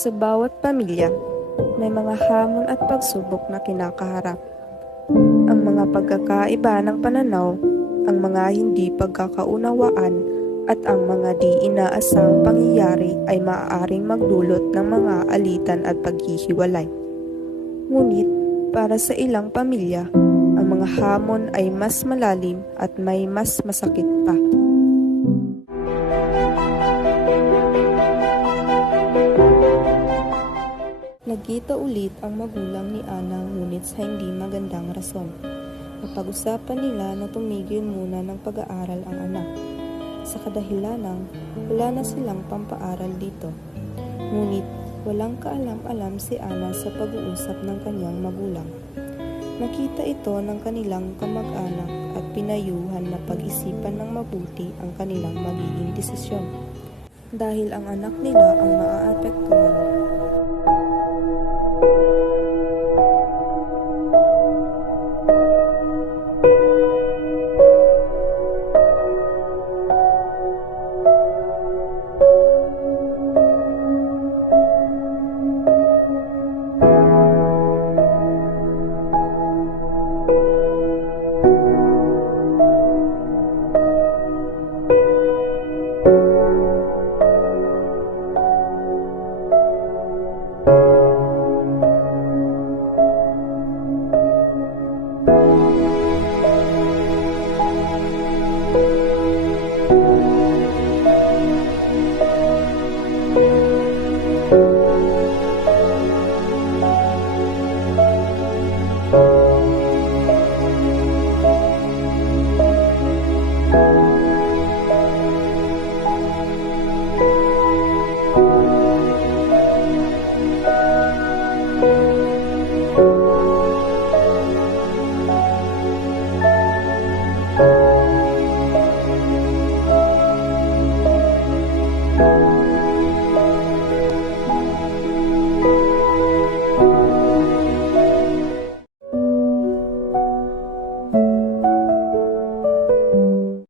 Sa bawat pamilya, may mga hamon at pagsubok na kinakaharap. Ang mga pagkakaiba ng pananaw, ang mga hindi pagkakaunawaan, at ang mga di inaasahang pangyayari ay maaaring magdulot ng mga alitan at paghihiwalay. Ngunit, para sa ilang pamilya, ang mga hamon ay mas malalim at may mas masakit pa. Nagkita ulit ang magulang ni Ana ngunit sa hindi magandang rason. Napag-usapan nila na tumigil muna ng pag-aaral ang anak. Sa kadahilanang wala na silang pampaaral dito. Ngunit walang kaalam-alam si Ana sa pag-uusap ng kanyang magulang. Nakita ito ng kanilang kamag-anak at pinayuhan na pag-isipan ng mabuti ang kanilang magiging desisyon. Dahil ang anak nila ang maaapektuhan.